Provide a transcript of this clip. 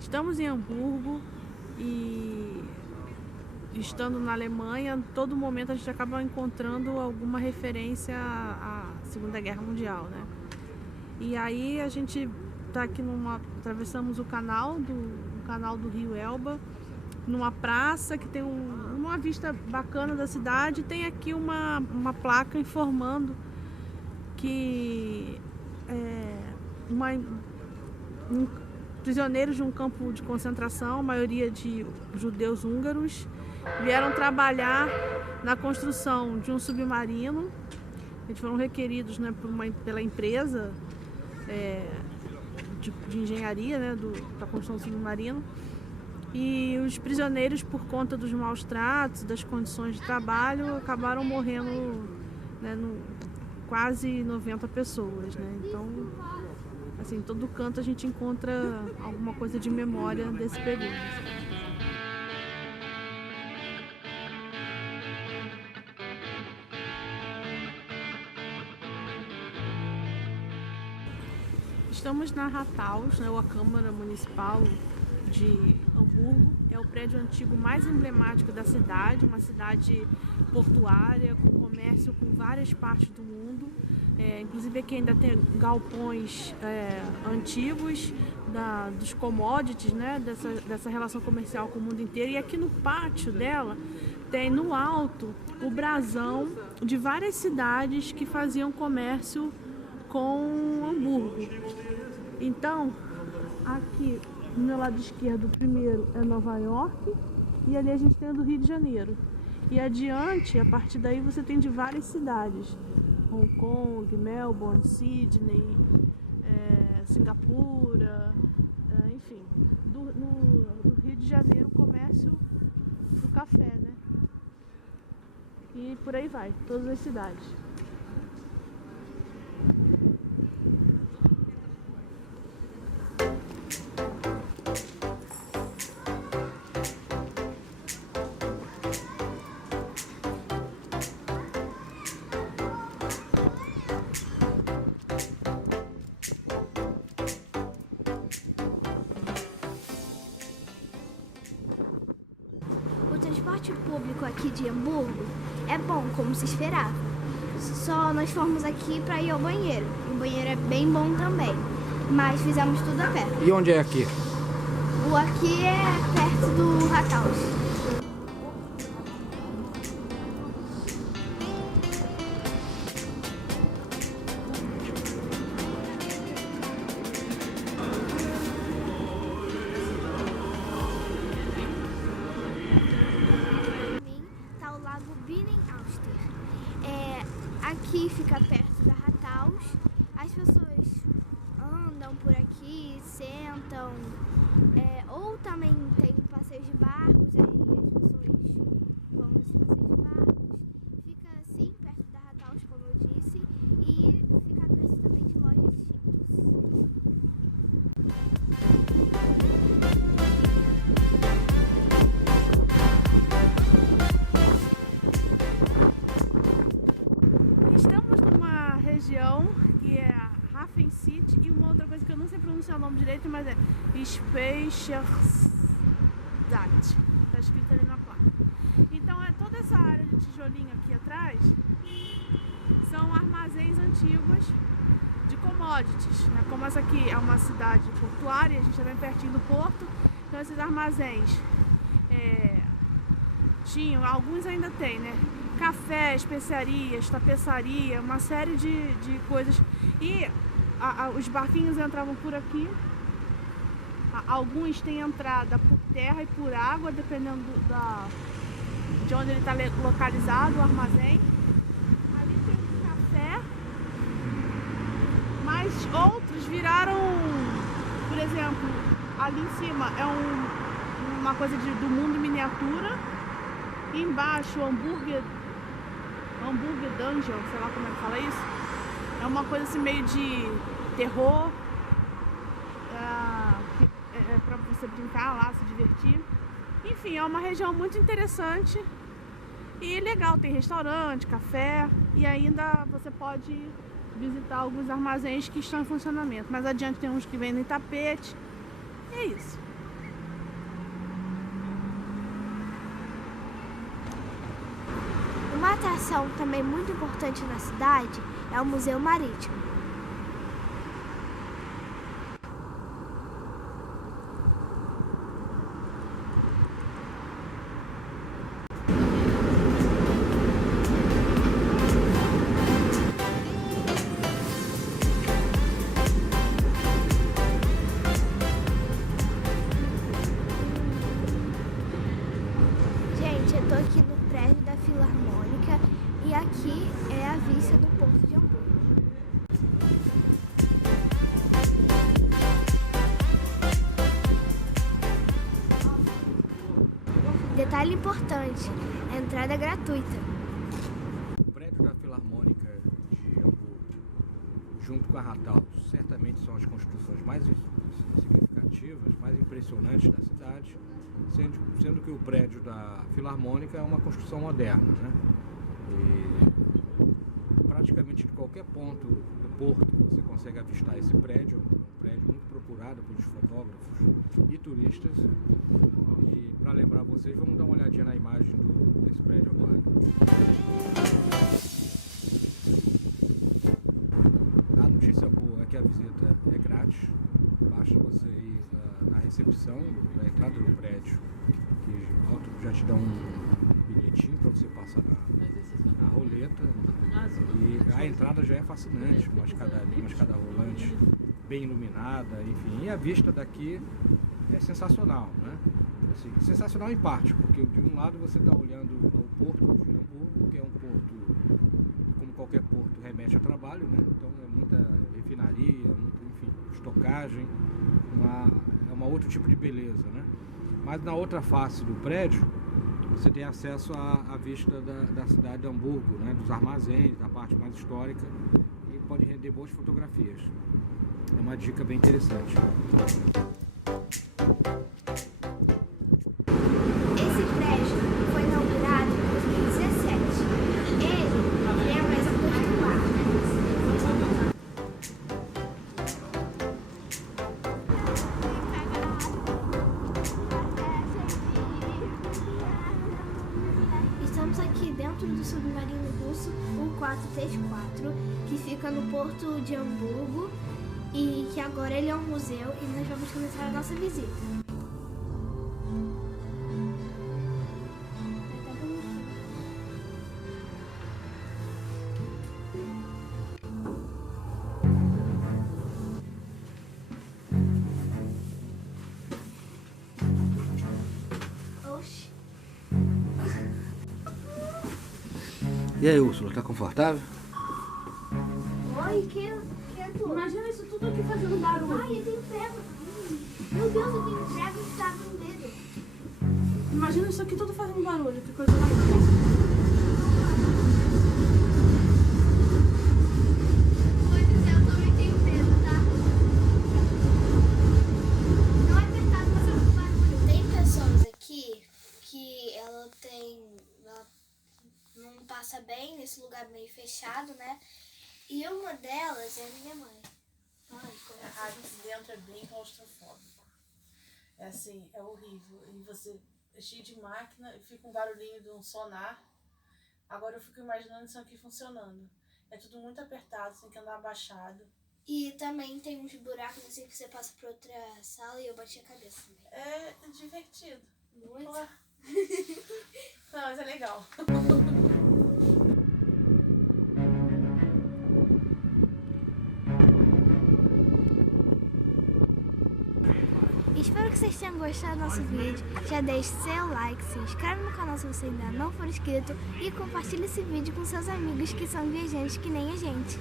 Estamos em Hamburgo e, estando na Alemanha, todo momento a gente acaba encontrando alguma referência à Segunda Guerra Mundial, né? E aí a gente tá aqui atravessamos o canal do Rio Elba, numa praça que tem uma vista bacana da cidade. Tem aqui uma placa informando que prisioneiros de um campo de concentração, a maioria de judeus húngaros, vieram trabalhar na construção de um submarino. Eles foram requeridos, né, pela empresa de engenharia, né, da construção do submarino. E os prisioneiros, por conta dos maus tratos, das condições de trabalho, acabaram morrendo, né, quase 90 pessoas, né? Então, assim, em todo canto a gente encontra alguma coisa de memória desse período. Estamos na Rathaus, né, ou a Câmara Municipal de Hamburgo. É o prédio antigo mais emblemático da cidade, uma cidade portuária, com comércio com várias partes do mundo. Inclusive aqui ainda tem galpões antigos dos commodities, né, dessa relação comercial com o mundo inteiro. E aqui no pátio dela tem no alto o brasão de várias cidades que faziam comércio com Hamburgo. Então, aqui do meu lado esquerdo, o primeiro é Nova York, e ali a gente tem o do Rio de Janeiro. E adiante, a partir daí, você tem de várias cidades: Hong Kong, Melbourne, Sydney, Singapura, enfim. No Rio de Janeiro, o comércio do café, né? E por aí vai, todas as cidades. O transporte público aqui de Hamburgo é bom, como se esperava. Só nós fomos aqui para ir ao banheiro. O banheiro é bem bom também, mas fizemos tudo a pé. E onde é aqui? O aqui é perto do Rathaus. Aqui fica perto da Rathaus. As pessoas andam por aqui, sentam, ou também tem passeios de barcos, aí as pessoas vão nesses passeios de barcos. Fica assim, perto da Rathaus, como eu disse, e fica perto também de lojas chiques. Região que é a Hafen City, e uma outra coisa que eu não sei pronunciar o nome direito, mas é Speicherstadt, tá escrito ali na placa. Então toda essa área de tijolinho aqui atrás são armazéns antigos de commodities, né? Como essa aqui é uma cidade portuária, a gente é bem pertinho do porto, então esses armazéns tinham, alguns ainda tem, né? Café, especiarias, tapeçaria, uma série de coisas. E os barquinhos entravam por aqui. Alguns têm entrada por terra e por água, dependendo de onde ele está localizado, o armazém. Ali tem café, mas outros viraram, por exemplo, ali em cima é uma coisa do mundo miniatura. E embaixo, Hamburger Dungeon, sei lá como é que fala isso. É uma coisa assim meio de terror, pra você brincar lá, se divertir. Enfim, é uma região muito interessante e legal. Tem restaurante, café, e ainda você pode visitar alguns armazéns que estão em funcionamento. Mais adiante tem uns que vendem tapete. É isso. Uma atração também muito importante na cidade é o Museu Marítimo. Gente, eu tô aqui no prédio da Filarmônica e aqui é a vista do Porto de Hamburgo. Detalhe importante, a entrada é gratuita. O prédio da Filarmônica de Hamburgo, junto com a Rathaus, certamente são as construções mais significativas, mais impressionantes da cidade, sendo que o prédio da Filarmônica é uma construção moderna, né? E praticamente de qualquer ponto do porto você consegue avistar esse prédio. É um prédio muito procurado pelos fotógrafos e turistas. E para lembrar vocês, vamos dar uma olhadinha na imagem desse prédio agora. A notícia boa é que a visita é grátis. Basta você ir na recepção, na entrada do prédio, que já te dá um bilhetinho para você passar na roleta. E a entrada já é fascinante, uma escada rolante bem iluminada, enfim. E a vista daqui é sensacional, né? Assim, sensacional em parte, porque de um lado você está olhando ao porto de Hamburgo, que é um porto, como qualquer porto, remete a trabalho, né? Então é muita refinaria, enfim, estocagem, é uma outro tipo de beleza, né? Mas na outra face do prédio, você tem acesso à vista da cidade de Hamburgo, né? Dos armazéns, da parte mais histórica, e pode render boas fotografias. É uma dica bem interessante. Esse prédio foi inaugurado em 2017. Ele é mais apertuado. Estamos aqui dentro do submarino russo U-434, que fica no porto de Hamburgo e que agora ele é um museu e nós vamos começar a nossa visita. Oxi. E aí, Úrsula, tá confortável? Oi, que é tu? Imagina isso tudo aqui fazendo barulho. Ai, eu tenho prego. Meu Deus, eu tenho prego que tá no dedo. Imagina isso aqui tudo fazendo barulho, que coisa legal. Eu também tenho medo, tá? Não é apertado, mas é barulho. Tem pessoas aqui que ela não passa bem nesse lugar meio fechado, né? E uma delas é a minha mãe. Ai, como é Aqui dentro é bem claustrofóbico. É assim, é horrível. E você é cheio de máquina e fica um barulhinho de um sonar. Agora eu fico imaginando isso aqui funcionando. É tudo muito apertado, você tem que andar abaixado. E também tem uns buracos assim que você passa pra outra sala e eu bati a cabeça também. É divertido. Muito. Não, mas é legal. Espero que vocês tenham gostado do nosso vídeo. Já deixe seu like, se inscreve no canal se você ainda não for inscrito e compartilhe esse vídeo com seus amigos que são viajantes que nem a gente.